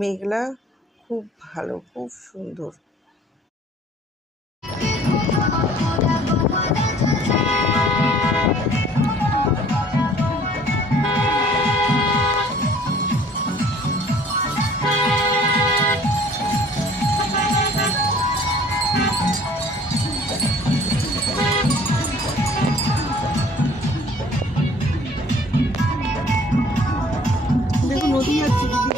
মেঘলা, খুব ভালো, খুব সুন্দর। দেখুন নদী যাচ্ছে দিদি।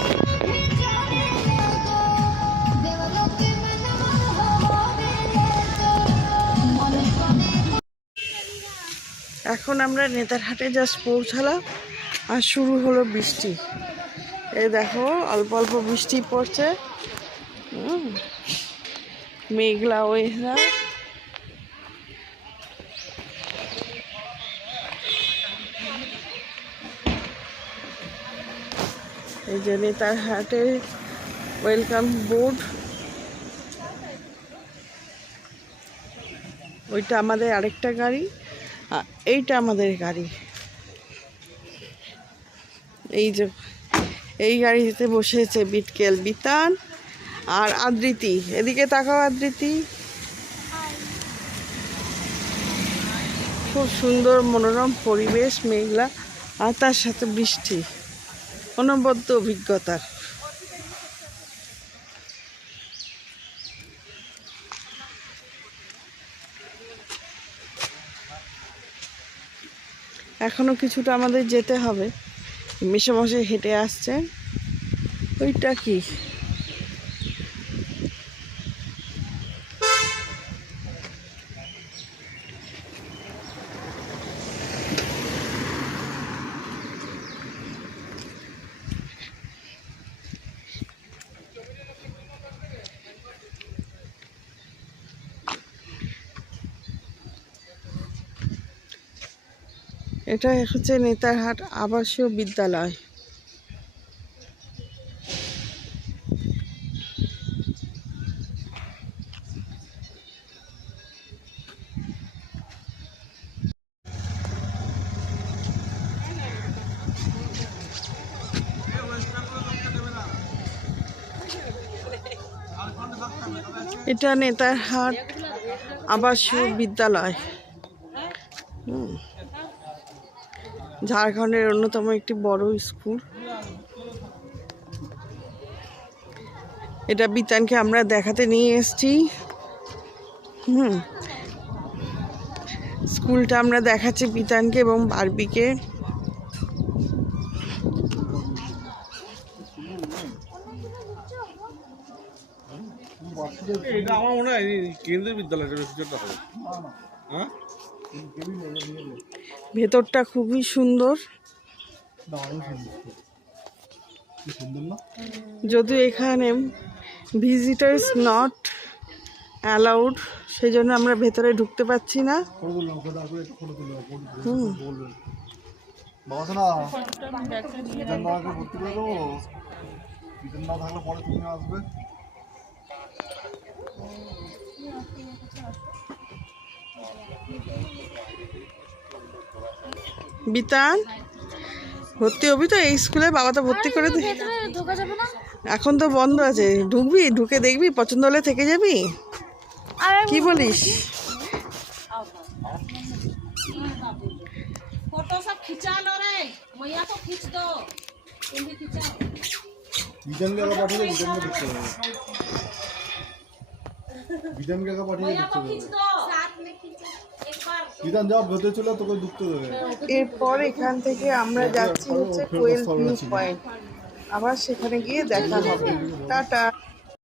এখন আমরা নেতারহাটে জাস্ট পৌঁছালাম আর শুরু হলো বৃষ্টি। এই দেখো অল্প অল্প বৃষ্টি পড়ছে, মেঘলা ওয়েদার। এই যে নেতারহাটে ওয়েলকাম বোর্ড, ওইটা আমাদের আরেকটা গাড়ি আর এইটা আমাদের গাড়ি। এই যে এই গাড়িতে বসেছে বিটকেল, বিতান আর আদ্রিতি। এদিকে তাকাও আদ্রিতি। খুব সুন্দর মনোরম পরিবেশ, মেঘলা আর তার সাথে বৃষ্টি, অনবদ্য অভিজ্ঞতার। এখনো কিছুটা আমাদের যেতে হবে। মেসোমশাই হেঁটে আসছে। ওইটা কি? এটা হচ্ছে নেতারহাট আবাসিক বিদ্যালয়। এটা নেতারহাট আবাসিক বিদ্যালয়, ঝাড়খণ্ডের অন্যতম একটি বড় স্কুল। এটা বিতানকে আমরা দেখাতে নিয়ে এসেছি। স্কুলটা আমরা দেখাচ্ছি বিতানকে এবং বারবিকে। এটা আমার মনে হয় কেন্দ্রীয় বিদ্যালয় হবে। হ্যাঁ, ভেতরটা খুবই সুন্দর, যদিও এখানে ভিজিটার্স নট অ্যালাউড, সেই জন্য আমরা ভেতরে ঢুকতে পারছি না। বিতান ভর্তি হবি তো এই স্কুলে? বাবা তো ভর্তি করে দে। এখন তো বন্ধ আছে, ঢুকবি? ঢুকে দেখবি, পছন্দ হলে থেকে যাবি। কি বলিস? এরপর এখান থেকে আমরা যাচ্ছি হচ্ছে কোয়েল ভিউ পয়েন্ট। আবার সেখানে গিয়ে দেখা হবে। টাটা।